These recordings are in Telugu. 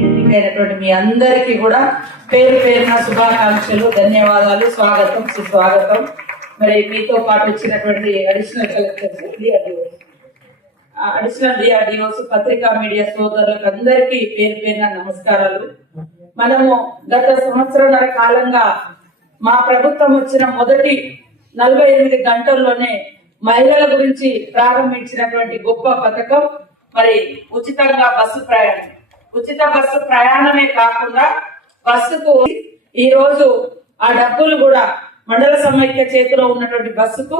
ఎన్నికైనటువంటి మీ అందరికీ కూడా పేరు పేరున శుభాకాంక్షలు ధన్యవాదాలు స్వాగతం సుస్వాగతం. మరి మీతో పాటు వచ్చినటువంటి అడిషనల్ కలెక్టర్స్ అడిషనల్ డిఆర్డిఓస్ పత్రికా మీడియా సోదరులకు అందరికీ పేరు పేరున నమస్కారాలు. మనము గత సంవత్సరంన్నర కాలంగా మా ప్రభుత్వం వచ్చిన మొదటి నలభై ఎనిమిది గంటల్లోనే మహిళల గురించి ప్రారంభించినటువంటి గొప్ప పథకం. మరి ఉచితంగా బస్సు ప్రయాణం. ఉచిత బస్సు ప్రయాణమే కాకుండా బస్సుకు ఈ రోజు ఆ డబ్బులు కూడా మండల సమైక్య చేతిలో ఉన్నటువంటి బస్సుకు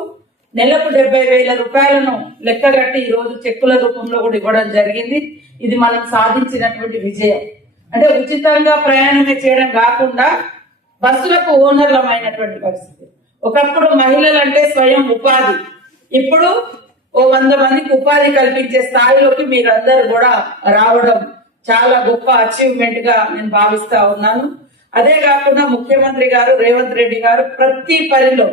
నెలకు డెబ్బై వేల రూపాయలను లెక్కగట్టి ఈ రోజు చెక్కుల రూపంలో కూడా ఇవ్వడం జరిగింది. ఇది మనం సాధించినటువంటి విజయం. అంటే ఉచితంగా ప్రయాణమే చేయడం కాకుండా బస్సులకు ఓనర్లమైనటువంటి పరిస్థితి. ఒకప్పుడు మహిళలు అంటే స్వయం ఉపాధి. ఇప్పుడు ఓ వంద మందికి ఉపాధి కల్పించే స్థాయిలోకి మీరందరూ కూడా రావడం చాలా గొప్ప అచీవ్మెంట్గా నేను భావిస్తా ఉన్నాను. అదే కాకుండా ముఖ్యమంత్రి గారు రేవంత్ రెడ్డి గారు ప్రతి పనిలో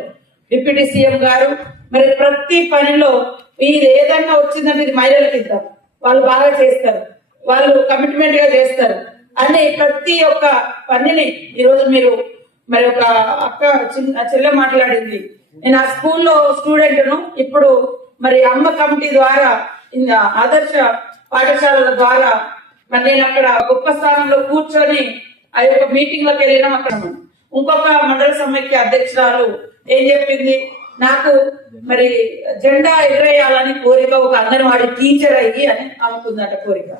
డిప్యూటీ సీఎం గారు మరి ప్రతి పనిలో ఇది ఏదన్నా వచ్చిందంటే ఇది మహిళలకు ఇద్దాం. వాళ్ళు బాగా చేస్తారు. వాళ్ళు కమిట్మెంట్గా చేస్తారు. అని ప్రతి ఒక్క పనిని ఈరోజు మీరు మరి ఒక అక్క చిన్న చెల్లె మాట్లాడింది. నేను ఆ స్కూల్లో స్టూడెంట్ను ఇప్పుడు మరి అమ్మ కమిటీ ద్వారా ఆదర్శ పాఠశాలల ద్వారా మరి నేను అక్కడ గొప్ప స్థానంలో కూర్చొని ఆ యొక్క మీటింగ్లోకి వెళ్ళినాం అక్కడ. ఇంకొక మండల సమైక్య అధ్యక్షురాలు ఏం చెప్పింది? నాకు మరి జెండా ఎగరేయాలని కోరిక ఒక అంగన్వాడీ టీచర్ అయ్యి అని అనుకుందట కోరిక.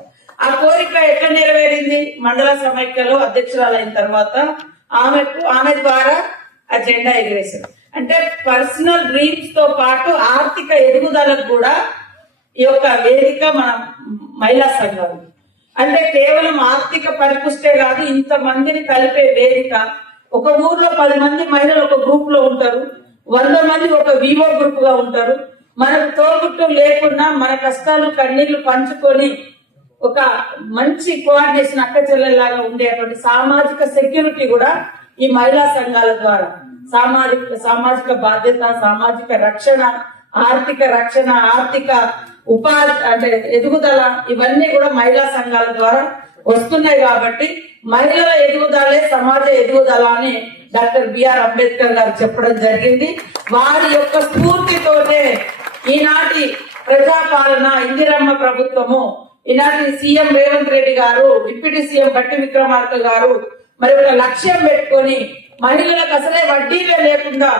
ఆ కోరిక ఎట్లా నెరవేరింది? మండల సమైక్యలో అధ్యక్షురాలైన తర్వాత ఆమెకు ఆమె ద్వారా ఆ జెండా ఎగిరేశారు. అంటే పర్సనల్ డ్రీమ్స్తో పాటు ఆర్థిక ఎదుగుదలకు కూడా ఈ యొక్క వేదిక మన మహిళా సంఘాలు అంటే కేవలం ఆర్థిక పరిపుష్టే కాదు ఇంత మందిని కలిపే వేదిక. ఒక ఊర్లో పది మంది మహిళలు ఒక గ్రూప్లో ఉంటారు. వంద మంది ఒక వివో గ్రూప్గా ఉంటారు. మనకు తోబుట్టు లేకుండా మన కష్టాలు కన్నీళ్ళు పంచుకొని ఒక మంచి కోఆర్డినేషన్ అక్క చెల్లెల్లాగా ఉండేటువంటి సామాజిక సెక్యూరిటీ కూడా ఈ మహిళా సంఘాల ద్వారా. సామాజిక సామాజిక బాధ్యత సామాజిక రక్షణ ఆర్థిక రక్షణ ఆర్థిక ఉపాధి అంటే ఎదుగుదల ఇవన్నీ కూడా మహిళా సంఘాల ద్వారా వస్తున్నాయి కాబట్టి మహిళల ఎదుగుదలే సమాజ ఎదుగుదల అని డాక్టర్ బిఆర్ అంబేద్కర్ గారు చెప్పడం జరిగింది. వారి యొక్క స్ఫూర్తితోనే ఈనాటి ప్రజాపాలన ఇందిరమ్మ ప్రభుత్వము ఈనాటి సీఎం రేవంత్ రెడ్డి గారు డిప్యూటీ సీఎం బట్టి విక్రమార్క గారు మరి ఒక లక్ష్యం పెట్టుకొని మహిళలకు అసలే వడ్డీలే లేకుండా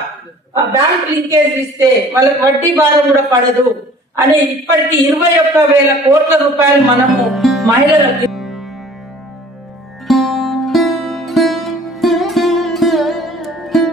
బ్యాంక్ లింకేజ్ ఇస్తే వాళ్ళకి వడ్డీ భారం కూడా పడదు అని ఇప్పటికి ఇరవై ఒక్క వేల కోట్ల రూపాయలు మనము మహిళలకు